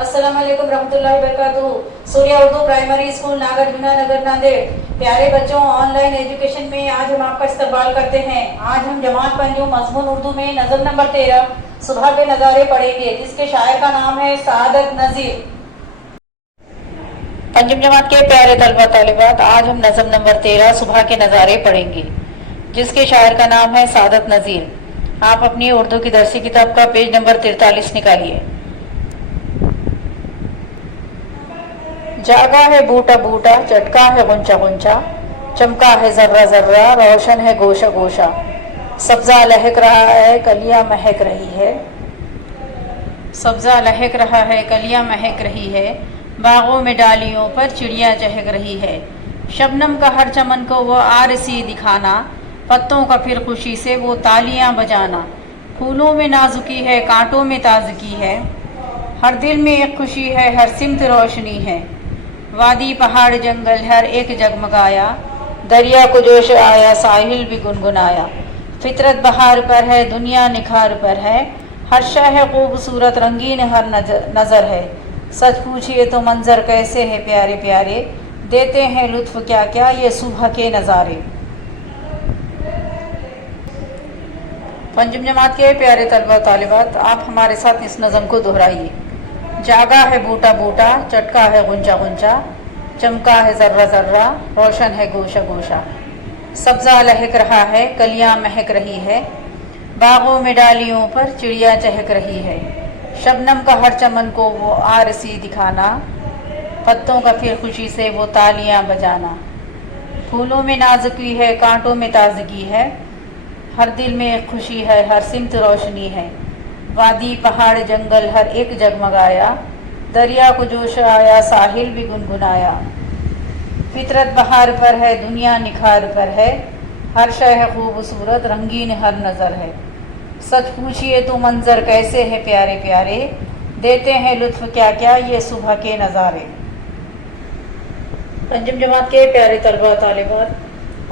अस्सलाम वालेकुम रहमतुल्लाहि वबरकातुहू। सूर्या उर्दू प्राइमरी स्कूल नागर बिना नगर नांदेड़। प्यारे बच्चों, ऑनलाइन एजुकेशन में आज हम आपका इस्तकबाल करते हैं। आज हम जमात पंजू मजमून उर्दू में नज़म नंबर 13 सुबह के नज़ारे पढ़ेंगे, जिसके शायर का नाम है सादत नज़ीर। पंजम जमात के प्यारे तलबा तालिबात, आज हम नज़म नंबर 13 सुबह के नज़ारे पढ़ेंगे, जिसके शायर का नाम है सादत नज़ीर। आप अपनी उर्दू की दरसी किताब का पेज नंबर 43 निकालिए। जागा है बूटा बूटा, चटका है गुंचा गुंचा, चमका है जर्रा जर्रा, रोशन है गोशा गोशा। सब्जा लहक रहा है, कलियां महक रही है। सब्जा लहक रहा है, कलियां महक रही है। बागों में डालियों पर चिड़िया चहक रही है। शबनम का हर चमन को वो आरसी दिखाना, पत्तों का फिर खुशी से वो तालियां बजाना। फूलों में नाजुकी है, कांटों में ताजगी है। हर दिल में एक खुशी है, हर सिमत रोशनी है। वादी पहाड़ जंगल हर एक जगमगाया, दरिया को जोश आया, साहिल भी गुनगुनाया। फितरत बहार पर है, दुनिया निखार पर है। हर शय खूबसूरत, रंगीन हर नज़र है। सच पूछिए तो मंजर कैसे है प्यारे प्यारे, देते हैं लुत्फ क्या क्या ये सुबह के नज़ारे। पंजम जमात के प्यारे तलबा तालिबात, आप हमारे साथ इस नज़म को दोहराइए। जागा है बूटा बूटा, चटका है गुंचा गुंचा, चमका है जर्रा जर्रा, रोशन है गोशा गोशा। सब्जा लहक रहा है, कलियां महक रही है। बागों में डालियों पर चिड़िया चहक रही है। शबनम का हर चमन को वो आरसी दिखाना, पत्तों का फिर खुशी से वो तालियां बजाना। फूलों में नाजुकी है, कांटों में ताजगी है। हर दिल में एक खुशी है, हर सिमत रोशनी है। वादी पहाड़ जंगल हर एक जगमगाया, दरिया को जोश आया, साहिल भी गुनगुनाया। फितरत बहार पर है, दुनिया निखार पर है। हर शय खूबसूरत, रंगीन हर नज़र है। सच पूछिए तो मंजर कैसे है प्यारे प्यारे, देते हैं लुत्फ क्या क्या ये सुबह के नज़ारे। पंजम जमात के प्यारे तलबा तालिबात,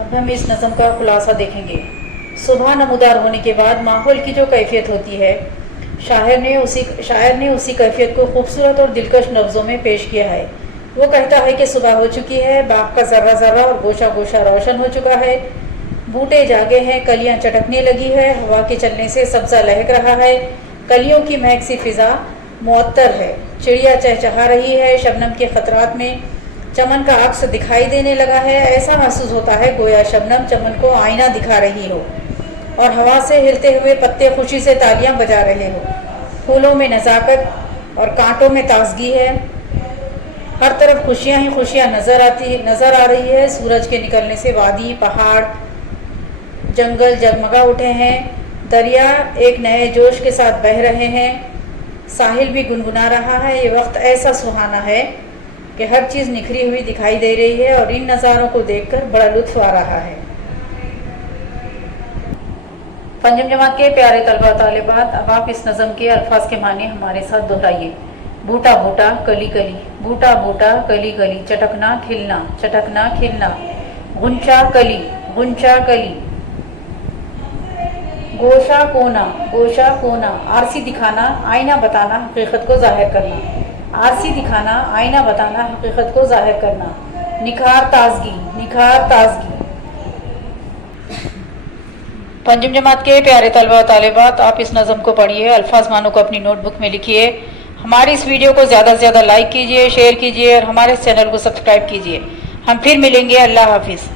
अब हम इस नज़म का खुलासा देखेंगे। सुबह नमूदार होने के बाद माहौल की जो कैफियत होती है, शायर ने उसी कैफियत को खूबसूरत और दिलकश लफ्ज़ों में पेश किया है। वो कहता है कि सुबह हो चुकी है, बाग का जर्रा जर्रा और गोशा गोशा रोशन हो चुका है। बूटे जागे हैं, कलियां चटकने लगी है, हवा के चलने से सब्जा लहक रहा है। कलियों की महक सी फिजा मुअत्तर है, चिड़िया चहचहा रही है। शबनम के खतरात में चमन का अक्स दिखाई देने लगा है। ऐसा महसूस होता है गोया शबनम चमन को आईना दिखा रही हो और हवा से हिलते हुए पत्ते खुशी से तालियां बजा रहे हो। फूलों में नज़ाकत और कांटों में ताजगी है। हर तरफ खुशियां ही खुशियां नज़र आ रही है। सूरज के निकलने से वादी पहाड़ जंगल जगमगा उठे हैं। दरिया एक नए जोश के साथ बह रहे हैं। साहिल भी गुनगुना रहा है। ये वक्त ऐसा सुहाना है कि हर चीज़ निखरी हुई दिखाई दे रही है और इन नज़ारों को देखकर बड़ा लुत्फ़ आ रहा है। पंजम जमात के प्यारे तलबा तालिबात, अब आप इस नज़म के अल्फाज के माने हमारे साथ दोहराइए। बूटा बूटा कली कली, बूटा बूटा कली कली, चटकना खिलना, गुंचा कली। गोशा कोना, आरसी दिखाना, आईना बताना, हकीकत को ज़ाहिर करना। आरसी दिखाना, आईना बताना, हकीकत को ज़ाहिर करना। निखार ताजगी। पंजम जमात के प्यारे तलबा तालिबात, आप इस नज़म को पढ़िए, अल्फाज मानों को अपनी नोटबुक में लिखिए। हमारी इस वीडियो को ज़्यादा से ज़्यादा लाइक कीजिए, शेयर कीजिए और हमारे चैनल को सब्सक्राइब कीजिए। हम फिर मिलेंगे। अल्लाह हाफिज़।